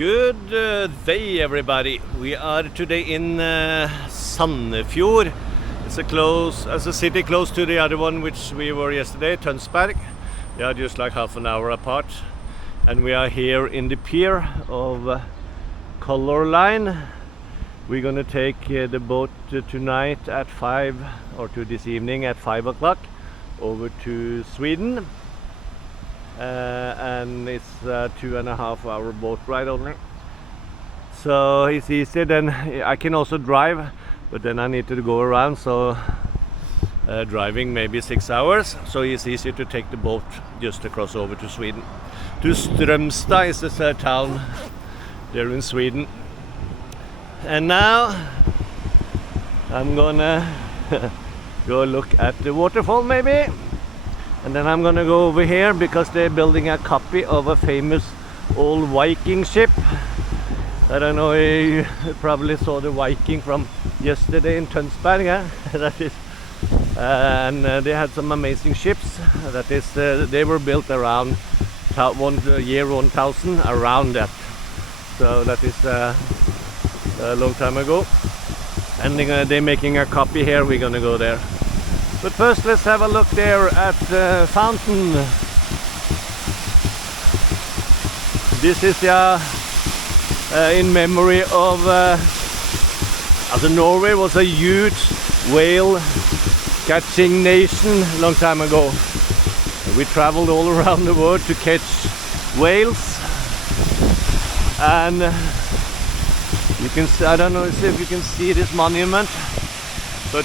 Good day, everybody. We are today in Sandefjord. It's a city close to the other one which we were yesterday, Tønsberg. They are just like half an hour apart. And we are here in the pier of Color Line. We're gonna take the boat tonight at 5, or to this evening at 5 o'clock, over to Sweden. And it's a 2.5 hour boat ride only. So it's easier. Then I can also drive, but then I need to go around, so driving maybe 6 hours. So it's easier to take the boat just to cross over to Sweden. To Strömstad is the town there in Sweden. And now I'm gonna go look at the waterfall maybe. And then I'm gonna go over here because they're building a copy of a famous old Viking ship. I don't know, you probably saw the Viking from yesterday in Tønsberg, yeah? That is, and they had some amazing ships. That is, they were built around year 1000, around that. So that is a long time ago. And they're making a copy here. We're gonna go there. But first, let's have a look there at the fountain. This is in memory of Norway was a huge whale catching nation a long time ago. We traveled all around the world to catch whales, and you can see, I don't know if you can see this monument, but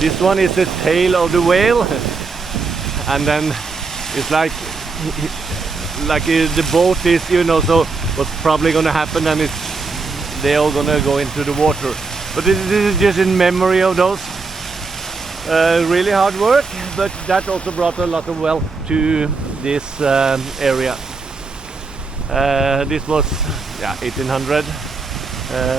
this one is the tail of the whale, and then it's like the boat is, you know, so what's probably gonna happen, and they're all gonna go into the water. But this is just in memory of those. Really hard work, but that also brought a lot of wealth to this area. This was 1800,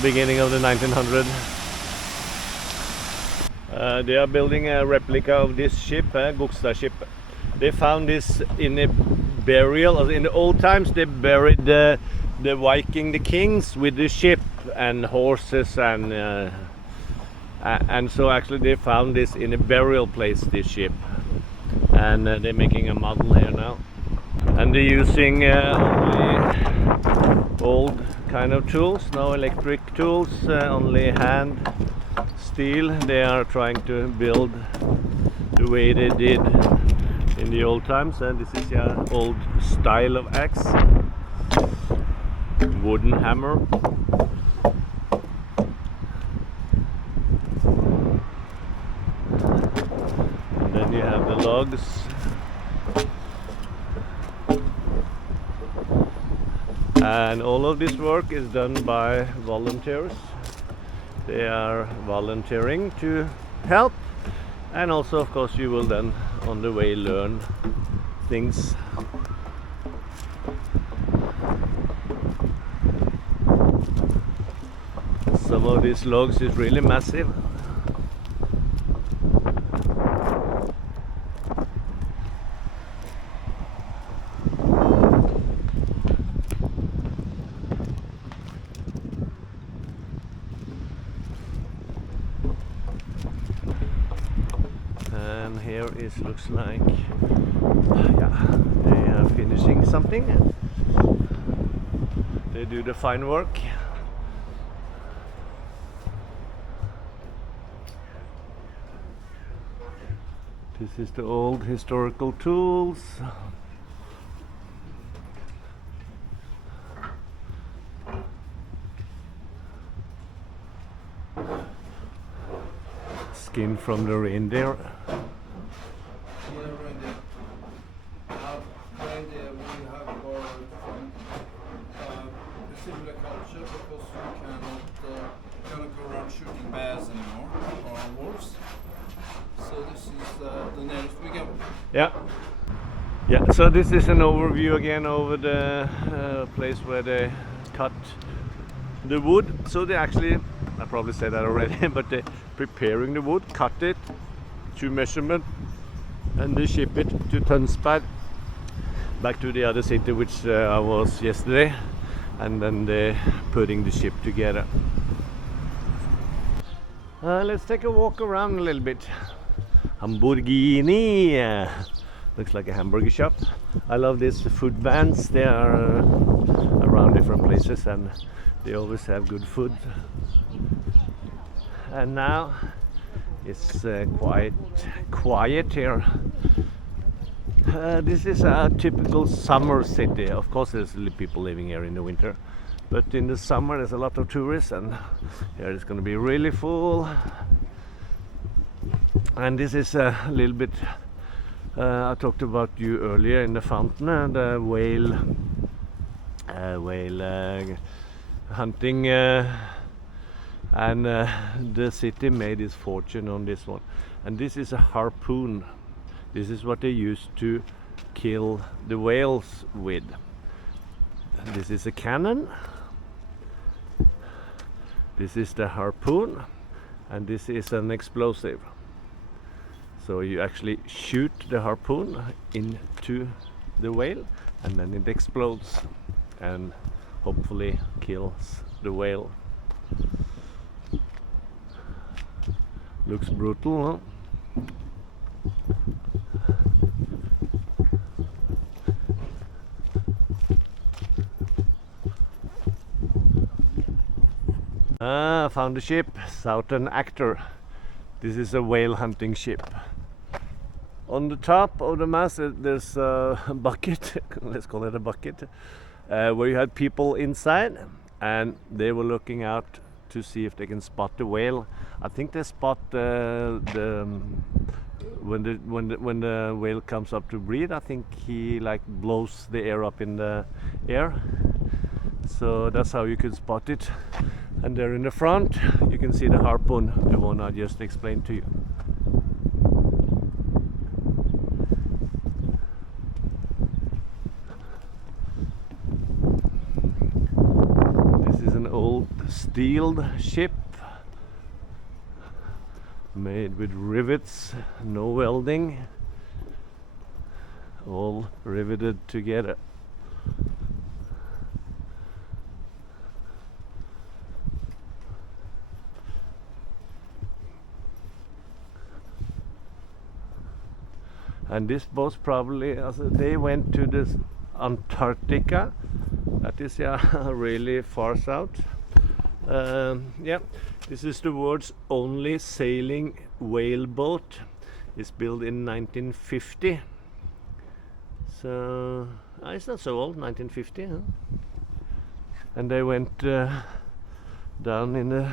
beginning of the 1900. They are building a replica of this ship, Gokstad ship. They found this in a burial. In the old times, they buried the Viking, the kings, with the ship and horses, and so actually they found this in a burial place, this ship, and they're making a model here now. And they're using only old kind of tools, no electric tools, only hand steel. They are trying to build the way they did in the old times, and this is an old style of axe, wooden hammer. And then you have the logs. And all of this work is done by volunteers. They are volunteering to help, and also of course you will then on the way learn things. Some of these logs is really massive. And here it looks like, they are finishing something. They do the fine work. This is the old historical tools. Skin from the reindeer. Reindeer we have borrowed from a similar culture, because you cannot go around shooting bears anymore, or wolves. So this is the nearest we go. Yeah, so this is an overview again over the place where they cut the wood. So they actually, I probably said that already, but they're preparing the wood, cut it to measurement, and they ship it to Tønsberg, back to the other city which I was yesterday. and then they're putting the ship together. Let's take a walk around a little bit. Hamburgini, looks like a hamburger shop. I love these food vans. They are around different places and they always have good food. And now it's quite quiet here. This is a typical summer city. Of course there's people living here in the winter, but in the summer there's a lot of tourists and here it's going to be really full. And this is a little bit I talked about you earlier in the fountain, the whale hunting, and the city made its fortune on this one. And this is a harpoon. This is what they used to kill the whales with. This is a cannon. This is the harpoon, and this is an explosive. So you actually shoot the harpoon into the whale and then it explodes and hopefully kills the whale. Looks brutal, huh? Found a ship, Southern Actor. This is a whale hunting ship. On the top of the mast there's a bucket, let's call it a bucket, where you had people inside and they were looking out to see if they can spot the whale. I think they spot when the whale comes up to breathe. I think he like blows the air up in the air. So that's how you could spot it. And there in the front you can see the harpoon, the one I just explained to you. This is an old steeled ship made with rivets, no welding, all riveted together. And this was probably, they went to this Antarctica, that is really far south. Yeah, this is the world's only sailing whaleboat. It's built in 1950. So it's not so old, 1950, huh? And they went down in the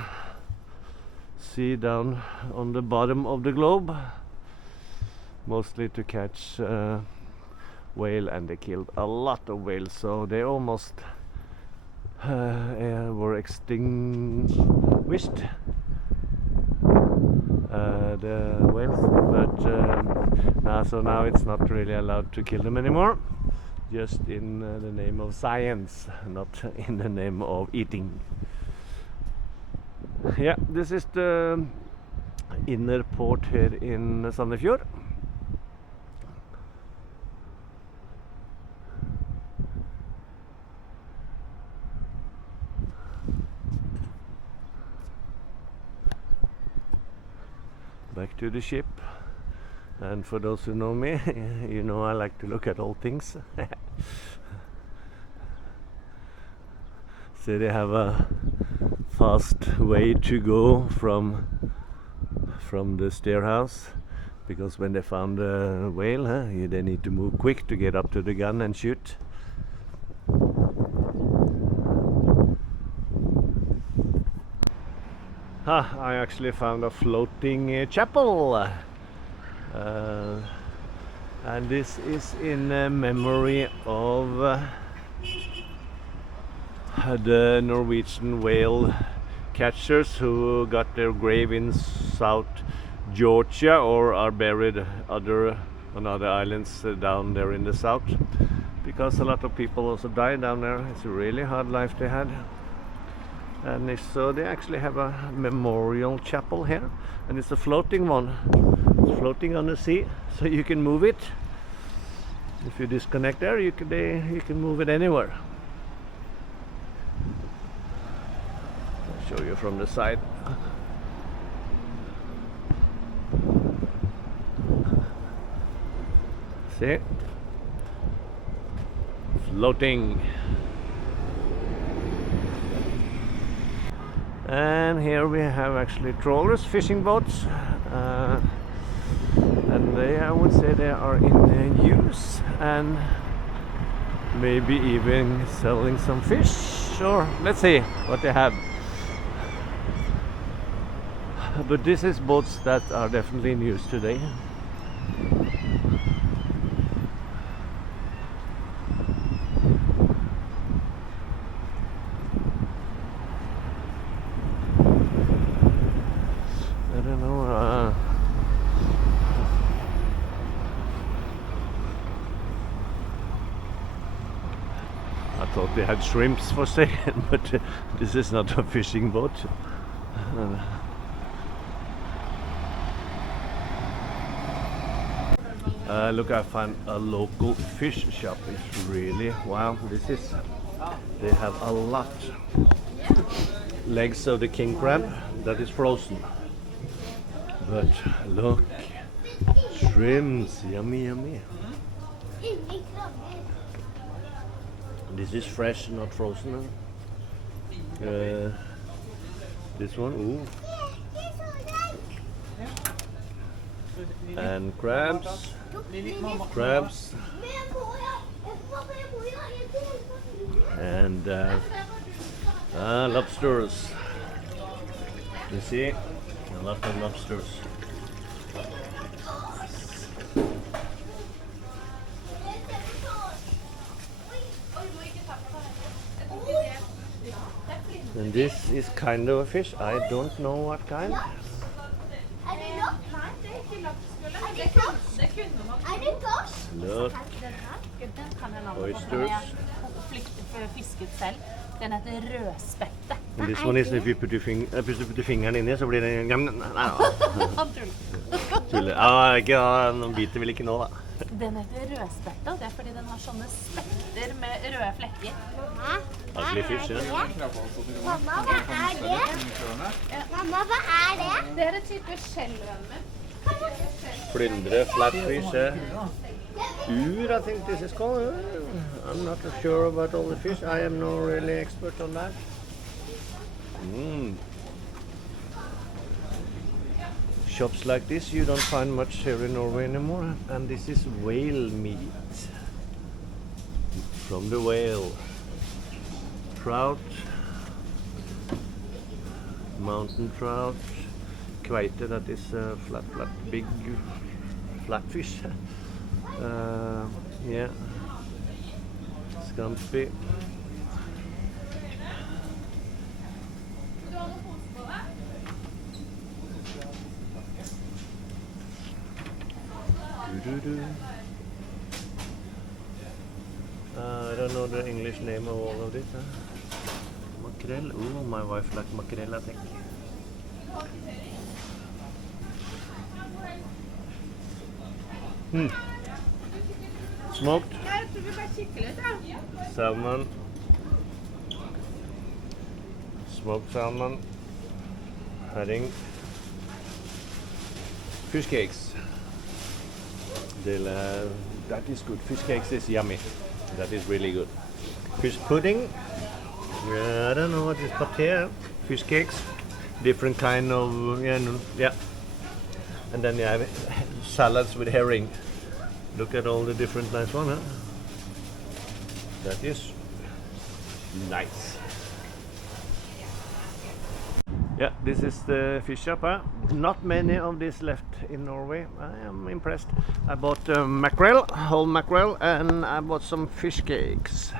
sea, down on the bottom of the globe, mostly to catch whale, and they killed a lot of whales, so they almost were extinguished, the whales, but now it's not really allowed to kill them anymore, just in the name of science, not in the name of eating. Yeah, this is the inner port here in Sandefjord. Back to the ship, and for those who know me, you know I like to look at old things. So they have a fast way to go from the stairhouse, because when they found a whale, they need to move quick to get up to the gun and shoot. I actually found a floating chapel, and this is in memory of the Norwegian whale catchers who got their grave in South Georgia or are buried on other islands down there in the south, because a lot of people also died down there. It's a really hard life they had. And so they actually have a memorial chapel here, and it's a floating one. It's floating on the sea, so you can move it. If you disconnect there, you can move it anywhere. show you from the side. See? Floating. And here we have actually trawlers, fishing boats, and they, I would say, they are in use and maybe even selling some fish, or let's see what they have. But this is boats that are definitely in use today. I don't know. I thought they had shrimps for sale, but this is not a fishing boat. Look, I found a local fish shop. It's really wow. They have a lot. Legs of the king crab that is frozen. But look, shrimps, yummy, yummy. This is fresh, not frozen. This one, ooh. And crabs. And lobsters. You see, a lot of lobsters. And this is kind of a fish. I don't know what kind. Look. Oysters. And this one is if you put your fingeren inni, så blir det Han tuller. Ja, ikke, den biter vel ikke nå, da. Den heter rødspetta, det er fordi den har sånne spetter med røde flekker. Ugly fish, ja. Mamma, hva er det? Mamma, hva er det? Det er en type skjellrømme. Flyndre, flatfish, I think this is called. I'm not sure about all the fish. I am no really expert on that. Shops like this you don't find much here in Norway anymore. And this is whale meat from the whale. Trout, mountain trout, kveite, that is flat, big flatfish. Yeah, scampi. I don't know the English name of all of this. Makrel. Oh, my wife likes makrel, I think. Smoked salmon, smoked salmon, herring, fish cakes. That is good. Fish cakes is yummy. That is really good. Fish pudding. I don't know what is paté. Fish cakes, different kind of yeah. And then you have salads with herring. Look at all the different nice ones, huh? That is nice. Yeah, this is the fish shop. Huh? Not many of these left in Norway. I am impressed. I bought mackerel, whole mackerel, and I bought some fish cakes.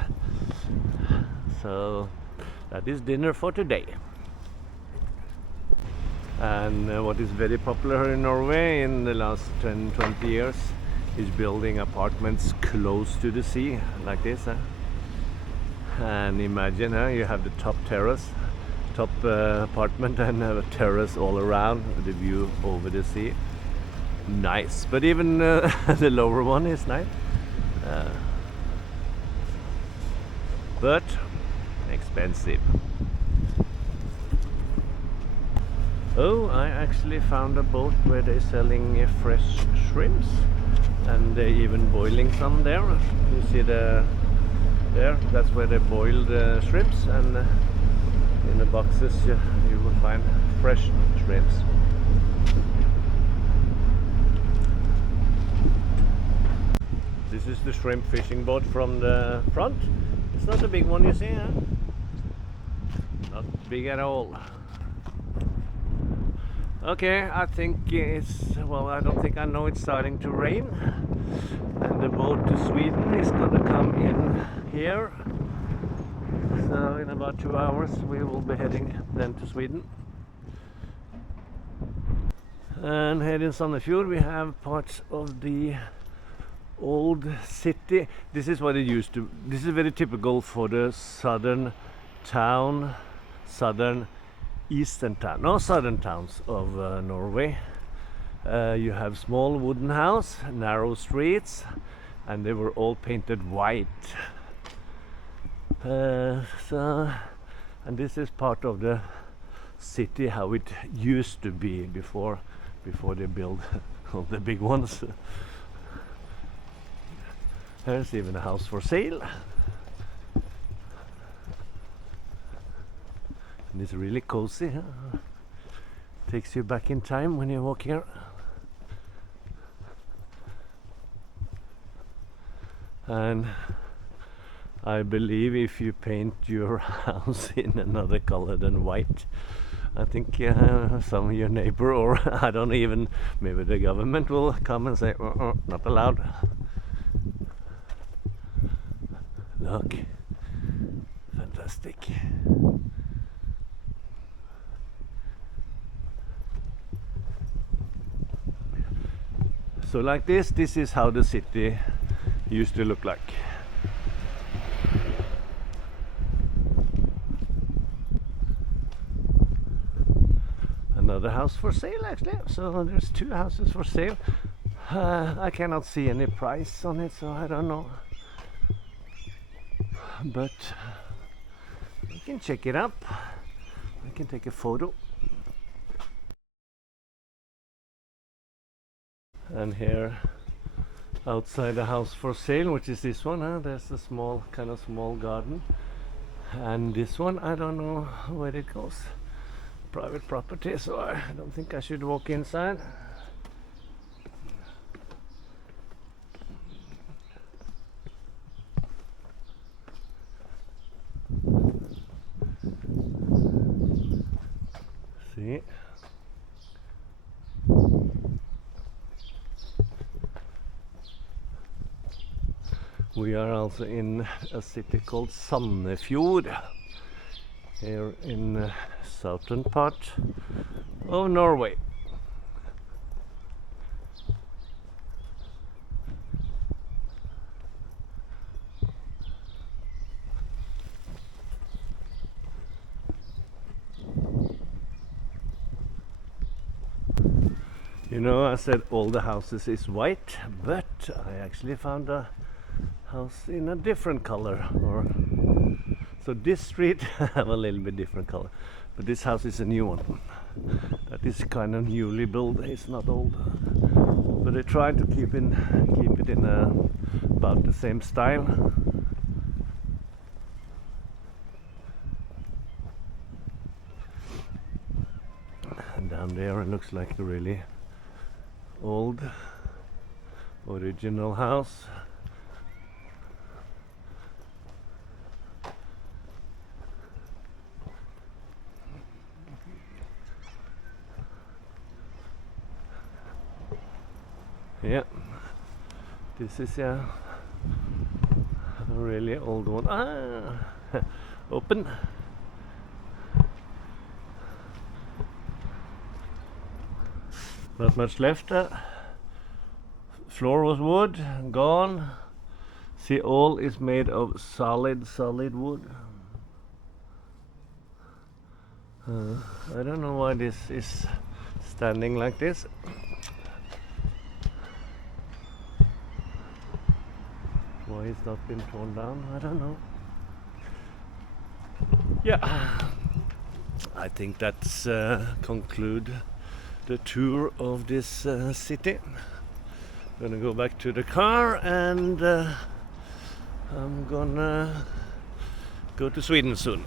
So that is dinner for today. And what is very popular in Norway in the last 10-20 years is building apartments close to the sea, like this. And imagine you have the top apartment, and have a terrace all around with the view over the sea. Nice, but even the lower one is nice. But expensive. Oh, I actually found a boat where they're selling fresh shrimps, and they're even boiling some there. You see there, that's where they boil the shrimps, and in the boxes you will find fresh shrimps. This is the shrimp fishing boat from the front. It's not a big one, you see, huh? Not big at all. Okay, I think it's, well, I don't think I know it's starting to rain, and the boat to Sweden is gonna come in here. So in about 2 hours we will be heading then to Sweden. And here in Sandefjord we have parts of the old city. This is what it used to. This is very typical for the southern town, southern eastern town, no, southern towns of Norway. You have small wooden house, narrow streets, and they were all painted white. And this is part of the city how it used to be before they built all the big ones. There's even a house for sale. And it's really cozy, huh? Takes you back in time when you walk here. And I believe if you paint your house in another color than white, I think some of your neighbor, or I don't even, maybe the government will come and say, not allowed. Look, fantastic. So like this is how the city used to look like. Another house for sale actually, so there's 2 houses for sale. I cannot see any price on it, so I don't know. But you can check it up. I can take a photo. And here outside the house for sale, which is this one, there's a small, kind of small garden. And this one, I don't know where it goes. Private property, so I don't think I should walk inside. See? We are also in a city called Sandefjord, here in the southern part of Norway. You know, I said all the houses is white, but I actually found a house in a different color. So this street have a little bit different color, but this house is a new one. That is kind of newly built. It's not old, but they tried to keep it in about the same style. And down there it looks like a really old original house. Yeah, this is a really old one. Open. Not much left. Floor was wood, gone. See, all is made of solid wood. I don't know why this is standing like this. Why it's not been torn down, I don't know. Yeah, I think that's conclude the tour of this city. Gonna go back to the car and I'm gonna go to Sweden soon.